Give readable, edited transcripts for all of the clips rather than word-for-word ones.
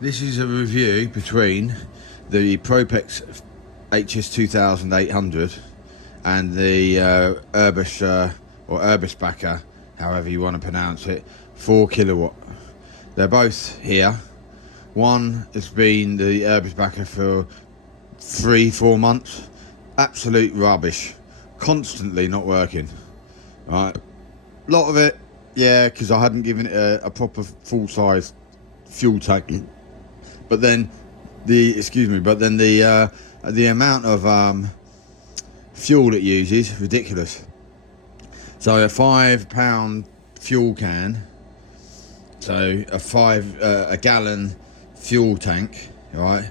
This is a review between the Propex hs2800 and the Eberspacher, however you want to pronounce it, 4 kilowatt. They're both here. One has been the Eberspacher for 3-4 months. Absolute rubbish. Constantly not working. Right. A lot of it, yeah, because I hadn't given it a proper full-size fuel tank. But then the amount of fuel it uses is ridiculous. So a £5 fuel can, so a gallon fuel tank, right,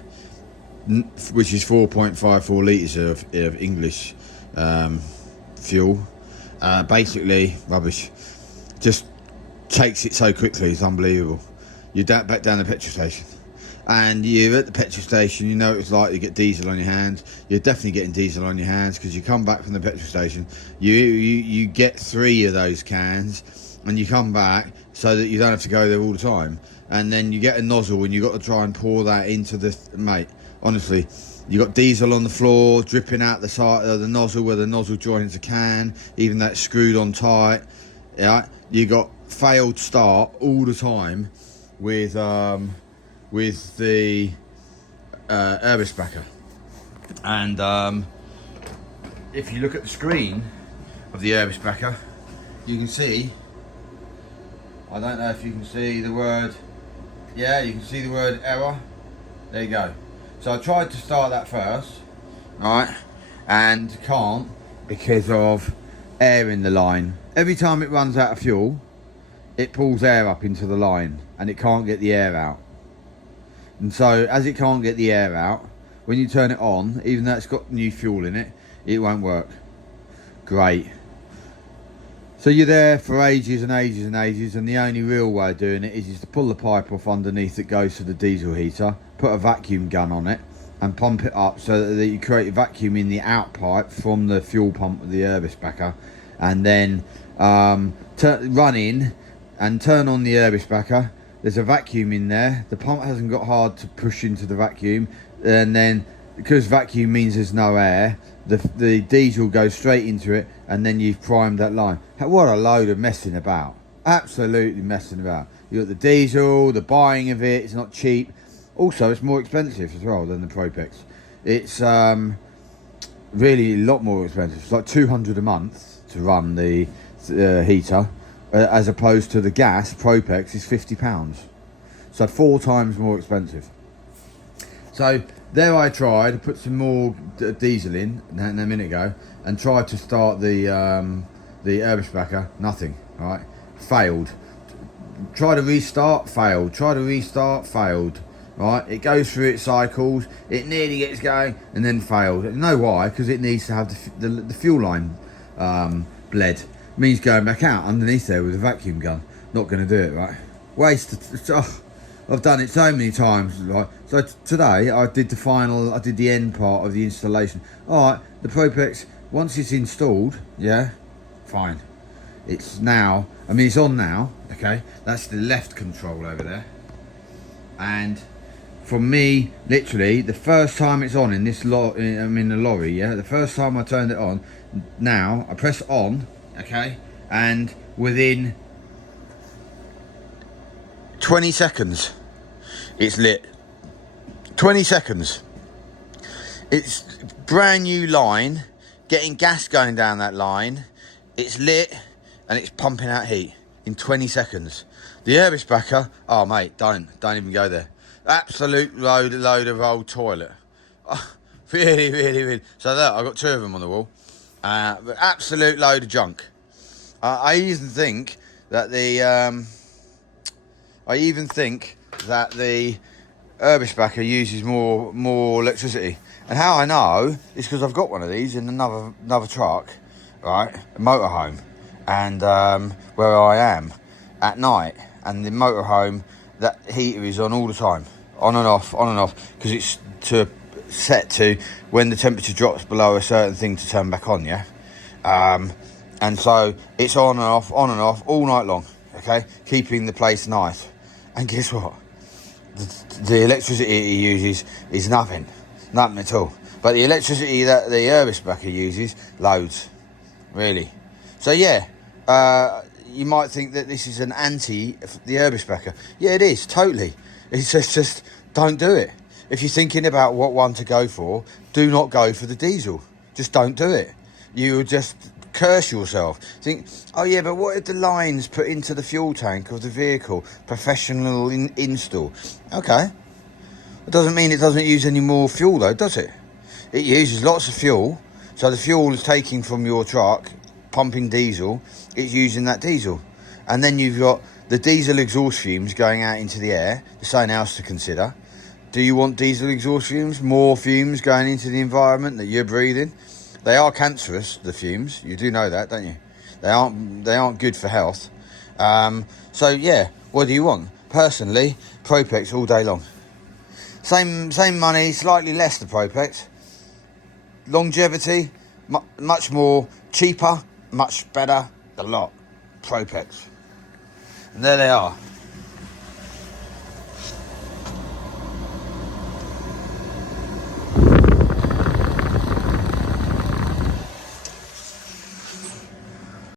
which is 4.54 litres of English fuel, basically rubbish. Just takes it so quickly, it's unbelievable. You're back down the petrol station, and you're at the petrol station, you know it's like you get diesel on your hands. You're definitely getting diesel on your hands because you come back from the petrol station, you get 3 of those cans, and you come back so that you don't have to go there all the time. And then you get a nozzle and you got to try and pour that into the, mate, honestly, you got diesel on the floor dripping out the side of the nozzle where the nozzle joins the can, even though it's screwed on tight. Yeah, you got failed start all the time with the Eberspacher. And if you look at the screen of the Eberspacher, you can see, I don't know if you can see the word, yeah, you can see the word error. There you go. So I tried to start that first, right, and can't because of air in the line. Every time it runs out of fuel, it pulls air up into the line and it can't get the air out. And so as it can't get the air out, when you turn it on, even though it's got new fuel in it, it won't work. Great. So you're there for ages and ages and ages, and the only real way of doing it is to pull the pipe off underneath that goes to the diesel heater, put a vacuum gun on it and pump it up so that you create a vacuum in the out pipe from the fuel pump of the Eberspacher, and then run in and turn on the Eberspacher. There's a vacuum in there, the pump hasn't got hard to push into the vacuum, and then because vacuum means there's no air, the diesel goes straight into it, and then you've primed that line. What a load of messing about. Absolutely messing about. You got the diesel, the buying of it, it's not cheap. Also, it's more expensive as well than the Propex. It's really a lot more expensive. It's like £200 a month to run the heater, as opposed to the gas Propex is £50. So 4 times more expensive. So there I tried to put some more diesel in a minute ago and tried to start the Eberspacher. Nothing. Right, failed. Try to restart, failed. Try to restart, failed. Right, it goes through its cycles. It nearly gets going and then failed. You know why? Because it needs to have the fuel line bled. It means going back out underneath there with a vacuum gun. Not going to do it, right? Waste. I've done it so many times, right? So today I did the end part of the installation. All right, the Propex, once it's installed, yeah, fine. It's now, I mean, it's on now, okay? That's the left control over there. And for me, literally, the first time it's on in this I'm in the lorry, yeah? The first time I turned it on, now I press on, okay? And within 20 seconds, it's lit. 20 seconds. It's brand new line, getting gas going down that line. It's lit and it's pumping out heat in 20 seconds. The Eberspacher, oh mate, don't even go there. Absolute load of old toilet. Oh, really. So look, I've got 2 of them on the wall. But absolute load of junk. I even think that the Eberspacher uses more electricity. And how I know is because I've got one of these in another truck, right, a motorhome, and where I am at night, and the motorhome, that heater is on all the time, on and off, because it's set to when the temperature drops below a certain thing to turn back on, yeah. And so it's on and off all night long, okay, keeping the place nice. And guess what? the electricity it uses is nothing at all. But the electricity that the Eberspacher uses, loads, really. So yeah, you might think that this is an anti the Eberspacher. Yeah, it is, totally. It's just don't do it. If you're thinking about what one to go for, do not go for the diesel. Just don't do it. You just curse yourself. Think, oh yeah, but what if the lines put into the fuel tank of the vehicle, professional install? Okay. It doesn't mean it doesn't use any more fuel though, does it? It uses lots of fuel. So the fuel is taking from your truck, pumping diesel, it's using that diesel. And then you've got the diesel exhaust fumes going out into the air. There's something else to consider. Do you want diesel exhaust fumes? More fumes going into the environment that you're breathing? They are cancerous, the fumes. You do know that, don't you? They aren't good for health. So yeah, what do you want? Personally, Propex all day long. Same money, slightly less the Propex. Longevity, much more cheaper, much better, a lot. Propex. And there they are.